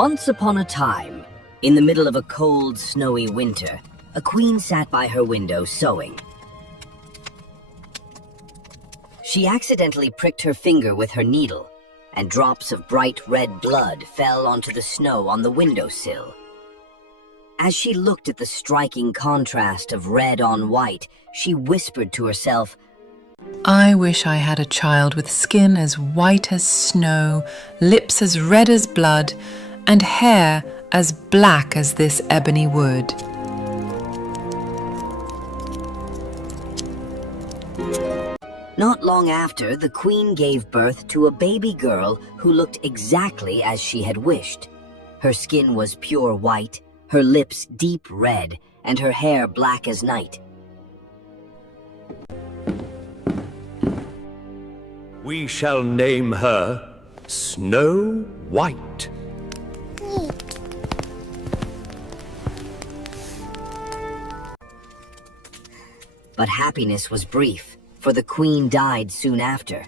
Once upon a time, in the middle of a cold, snowy winter, a queen sat by her window sewing. She accidentally pricked her finger with her needle, and drops of bright red blood fell onto the snow on the windowsill. As she looked at the striking contrast of red on white, she whispered to herself, I wish I had a child with skin as white as snow, lips as red as blood, and hair as black as this ebony wood. Not long after, the queen gave birth to a baby girl who looked exactly as she had wished. Her skin was pure white, her lips deep red, and her hair black as night. We shall name her Snow White. But happiness was brief, for the queen died soon after.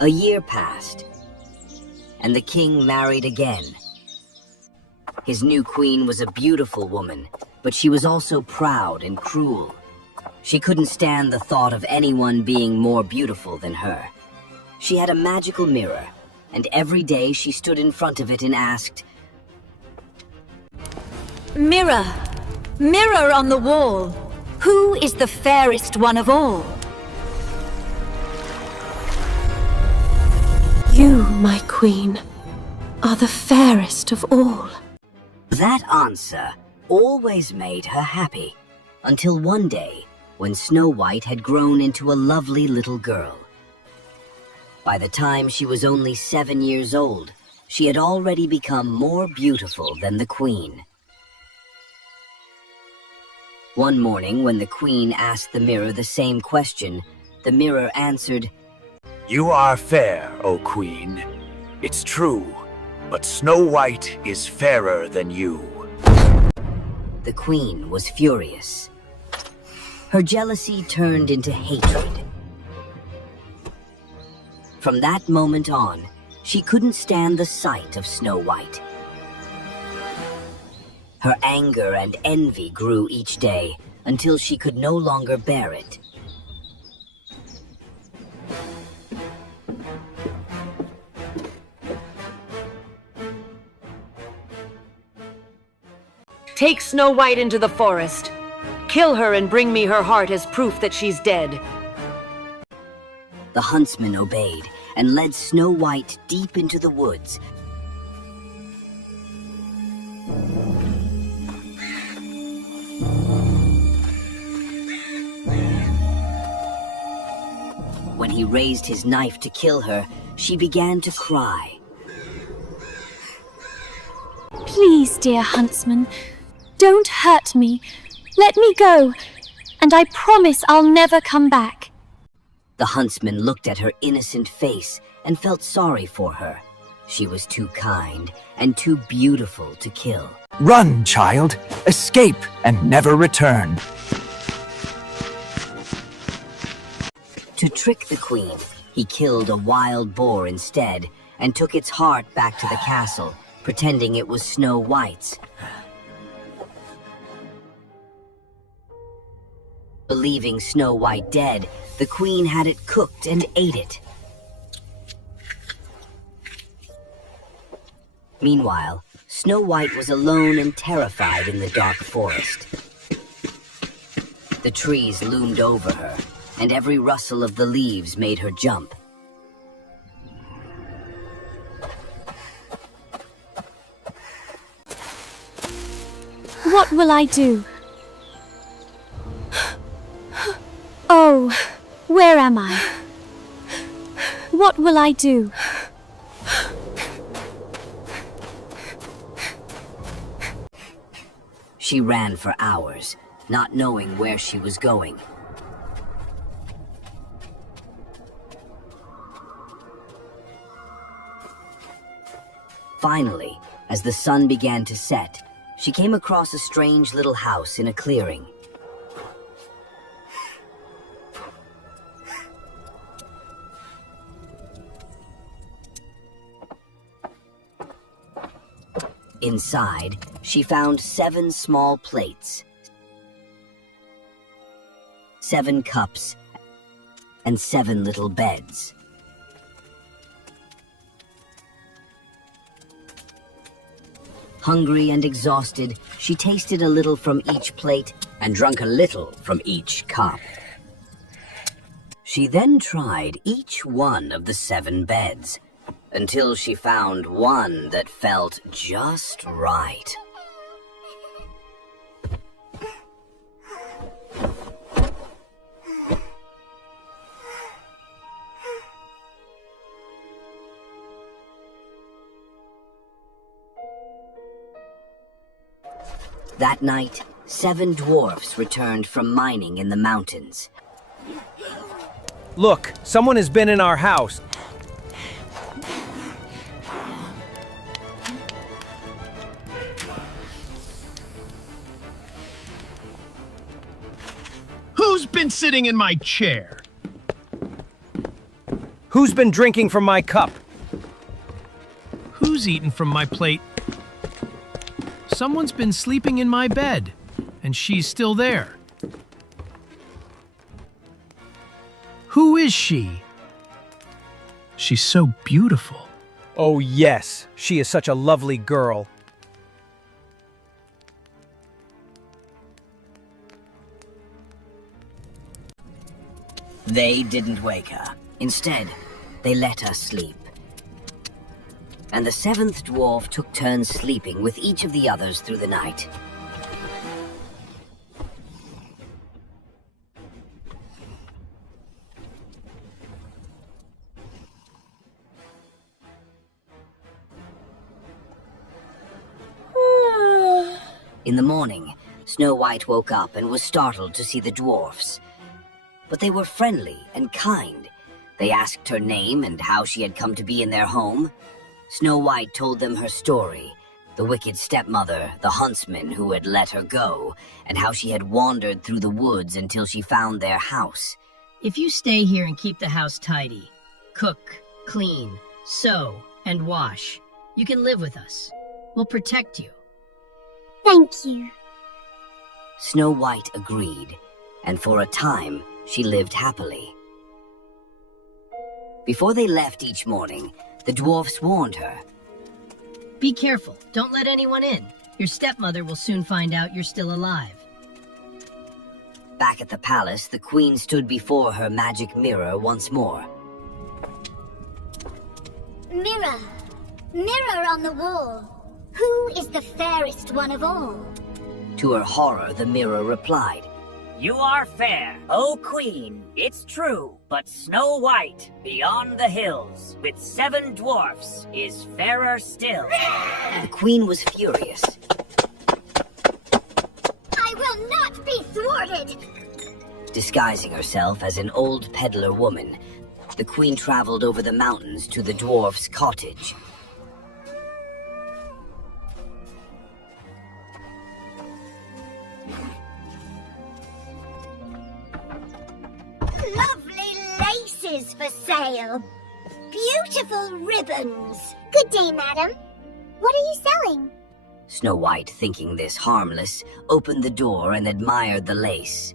A year passed, and the king married again. His new queen was a beautiful woman, but she was also proud and cruel. She couldn't stand the thought of anyone being more beautiful than her. She had a magical mirror, and every day she stood in front of it and asked, Mirror, mirror on the wall, who is the fairest one of all? You, my queen, are the fairest of all. That answer always made her happy, until one day when Snow White had grown into a lovely little girl. By the time she was only 7 years old, she had already become more beautiful than the queen. One morning, when the queen asked the mirror the same question, the mirror answered, You are fair, O queen. It's true, but Snow White is fairer than you. The queen was furious. Her jealousy turned into hatred. From that moment on, she couldn't stand the sight of Snow White. Her anger and envy grew each day until she could no longer bear it. Take Snow White into the forest. Kill her and bring me her heart as proof that she's dead. The huntsman obeyed and led Snow White deep into the woods. When he raised his knife to kill her, she began to cry. Please, dear huntsman, don't hurt me. Let me go, and I promise I'll never come back. The huntsman looked at her innocent face and felt sorry for her. She was too kind and too beautiful to kill. Run, child! Escape and never return! To trick the queen, he killed a wild boar instead and took its heart back to the castle, pretending it was Snow White's. Believing Snow White dead, the queen had it cooked and ate it. Meanwhile, Snow White was alone and terrified in the dark forest. The trees loomed over her, and every rustle of the leaves made her jump. What will I do? Oh, where am I? What will I do? She ran for hours, not knowing where she was going. Finally, as the sun began to set, she came across a strange little house in a clearing. Inside, she found 7 small plates, 7 cups, and 7 little beds. Hungry and exhausted, she tasted a little from each plate and drank a little from each cup. She then tried each one of the 7 beds until she found one that felt just right. That night, 7 dwarfs returned from mining in the mountains. Look, someone has been in our house. Who's been sitting in my chair? Who's been drinking from my cup? Who's eaten from my plate? Someone's been sleeping in my bed, and she's still there. Who is she? She's so beautiful. Oh yes, she is such a lovely girl. They didn't wake her. Instead, they let her sleep. And the 7th dwarf took turns sleeping with each of the others through the night. In the morning, Snow White woke up and was startled to see the dwarfs. But they were friendly and kind. They asked her name and how she had come to be in their home. Snow White told them her story, the wicked stepmother, the huntsman who had let her go, and how she had wandered through the woods until she found their house. If you stay here and keep the house tidy, cook, clean, sew, and wash, you can live with us. We'll protect you. Thank you. Snow White agreed, and for a time, she lived happily. Before they left each morning, the dwarfs warned her. Be careful. Don't let anyone in. Your stepmother will soon find out you're still alive. Back at the palace, the queen stood before her magic mirror once more. Mirror, mirror on the wall, who is the fairest one of all? To her horror, the mirror replied, You are fair, O Queen, it's true, but Snow White, beyond the hills, with 7 dwarfs, is fairer still. The queen was furious. I will not be thwarted! Disguising herself as an old peddler woman, the queen traveled over the mountains to the dwarf's cottage. Lovely laces for sale. Beautiful ribbons. Good day, madam. What are you selling? Snow White, thinking this harmless, opened the door and admired the lace.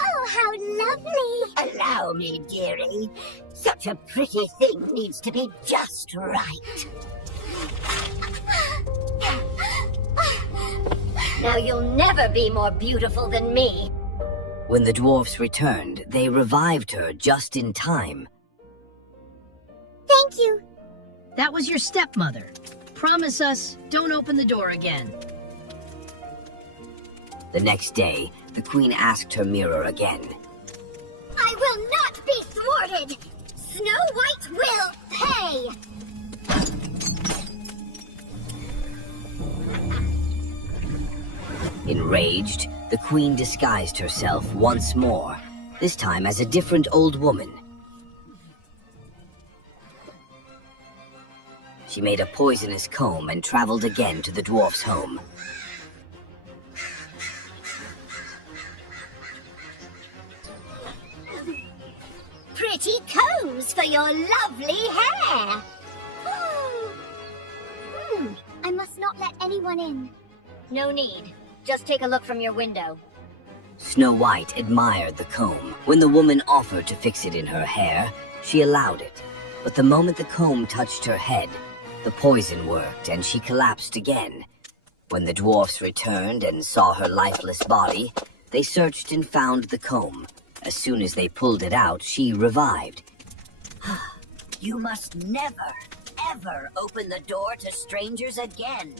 Oh, how lovely. Allow me, dearie. Such a pretty thing needs to be just right. Now you'll never be more beautiful than me. When the dwarfs returned, they revived her just in time. Thank you. That was your stepmother. Promise us, don't open the door again. The next day, the queen asked her mirror again. I will not be thwarted. Snow White will pay. Enraged, the queen disguised herself once more, this time as a different old woman. She made a poisonous comb and traveled again to the dwarf's home. Pretty combs for your lovely hair. I must not let anyone in. No need. Just take a look from your window. Snow White admired the comb. When the woman offered to fix it in her hair, she allowed it. But the moment the comb touched her head, the poison worked and she collapsed again. When the dwarfs returned and saw her lifeless body, they searched and found the comb. As soon as they pulled it out, she revived. You must never, ever open the door to strangers again.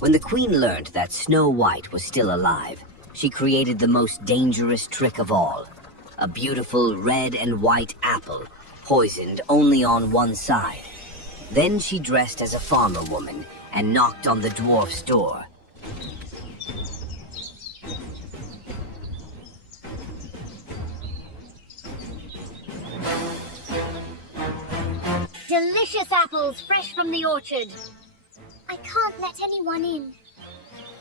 When the queen learned that Snow White was still alive, she created the most dangerous trick of all. A beautiful red and white apple, poisoned only on one side. Then she dressed as a farmer woman and knocked on the dwarf's door. Delicious apples fresh from the orchard. I can't let anyone in.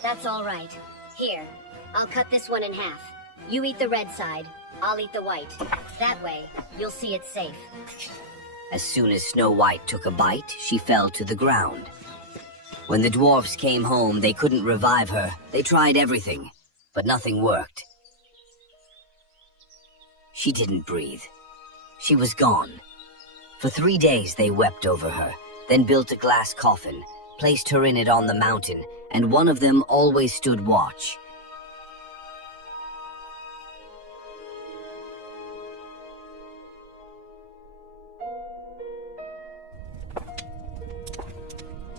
That's all right. Here, I'll cut this one in half. You eat the red side, I'll eat the white. That way, you'll see it's safe. As soon as Snow White took a bite, she fell to the ground. When the dwarfs came home, they couldn't revive her. They tried everything, but nothing worked. She didn't breathe. She was gone. For 3 days they wept over her, then built a glass coffin, placed her in it on the mountain, and one of them always stood watch.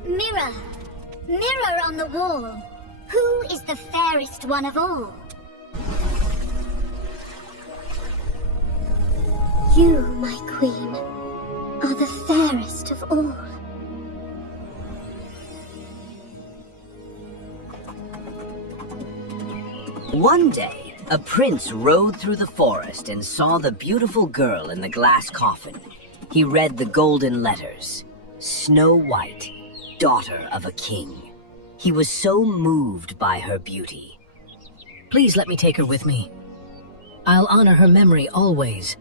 Mirror! Mirror on the wall! Who is the fairest one of all? You, my queen, are the fairest of all. One day, a prince rode through the forest and saw the beautiful girl in the glass coffin. He read the golden letters, Snow White, daughter of a king. He was so moved by her beauty. Please let me take her with me. I'll honor her memory always.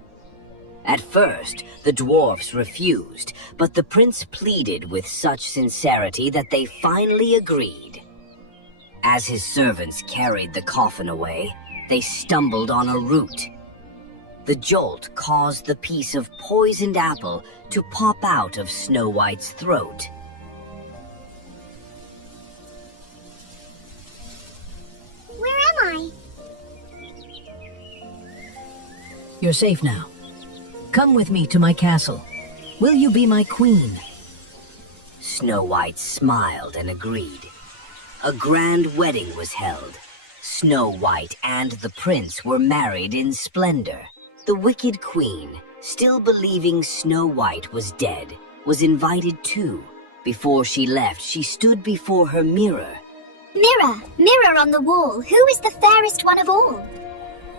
At first, the dwarfs refused, but the prince pleaded with such sincerity that they finally agreed. As his servants carried the coffin away, they stumbled on a root. The jolt caused the piece of poisoned apple to pop out of Snow White's throat. Where am I? You're safe now. Come with me to my castle. Will you be my queen? Snow White smiled and agreed. A grand wedding was held. Snow White and the prince were married in splendor. The wicked queen, still believing Snow White was dead, was invited too. Before she left, she stood before her mirror. Mirror, mirror on the wall, who is the fairest one of all?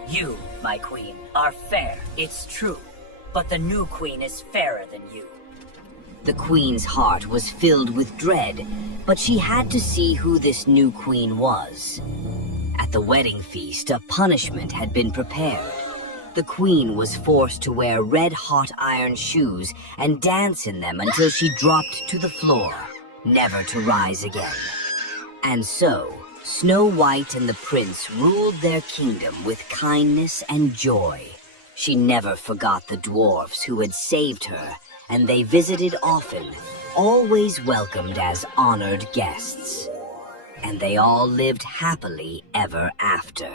You, my queen, are fair, it's true. But the new queen is fairer than you. The queen's heart was filled with dread, but she had to see who this new queen was. At the wedding feast, a punishment had been prepared. The queen was forced to wear red-hot iron shoes and dance in them until she dropped to the floor, never to rise again. And so, Snow White and the prince ruled their kingdom with kindness and joy. She never forgot the dwarfs who had saved her, and they visited often, always welcomed as honored guests. And they all lived happily ever after.